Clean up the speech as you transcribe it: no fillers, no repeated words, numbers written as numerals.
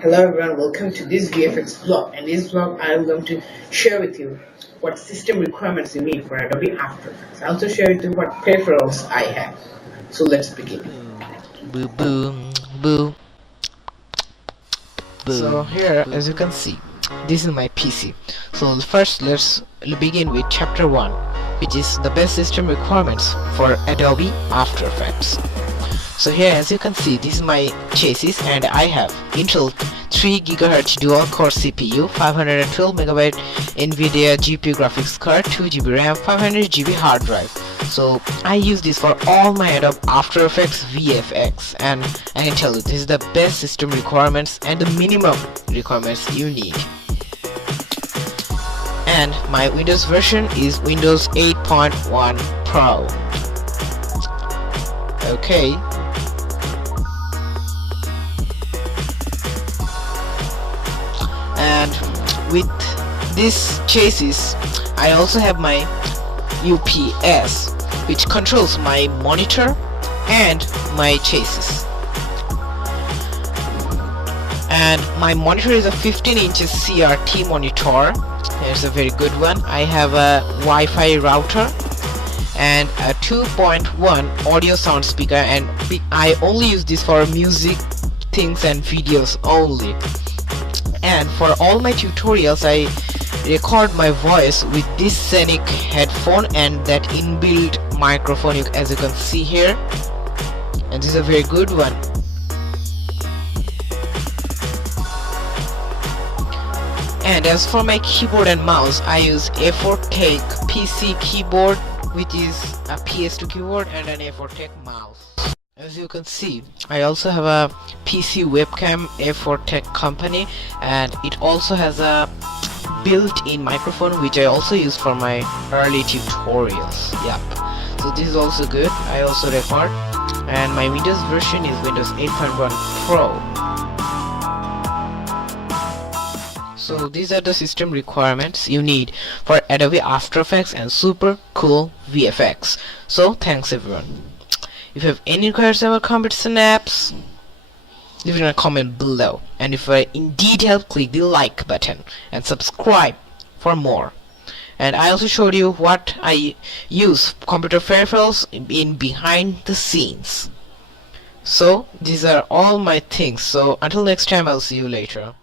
Hello everyone, welcome to this VFX vlog. And this vlog I am going to share with you what system requirements you need for Adobe After Effects. I also share with you what peripherals I have. So let's begin. Boo boom boo. So here, as you can see, this is my PC. So first let's begin with chapter 1, which is the best system requirements for Adobe After Effects. So here, as you can see, this is my chassis, and I have Intel 3 GHz Dual Core CPU, 512MB NVIDIA GPU graphics card, 2GB RAM, 500GB hard drive. So I use this for all my Adobe After Effects VFX, and I can tell you this is the best system requirements and the minimum requirements you need. And my Windows version is Windows 8.1 Pro. Okay. And with this chassis, I also have my UPS, which controls my monitor and my chassis. And my monitor is a 15 inches CRT monitor. It's a very good one. I have a Wi-Fi router and a 2.1 audio sound speaker, and I only use this for music things and videos only. And for all my tutorials, I record my voice with this Scenic headphone and that inbuilt microphone, as you can see here, and this is a very good one. And as for my keyboard and mouse, I use A4 Tech PC keyboard, which is a PS2 keyboard, and an A4 Tech mouse. As you can see, I also have a PC webcam A4 Tech company, and it also has a built-in microphone, which I also use for my early tutorials. Yep. So this is also good. I also record, and my Windows version is Windows 8.1 Pro. So these are the system requirements you need for Adobe After Effects and super cool VFX. So thanks everyone. If you have any inquiries about computers and apps, leave it in a comment below. And if you're in detail, click the like button and subscribe for more. And I also showed you what I use computer peripherals in behind the scenes. So these are all my things. So until next time, I'll see you later.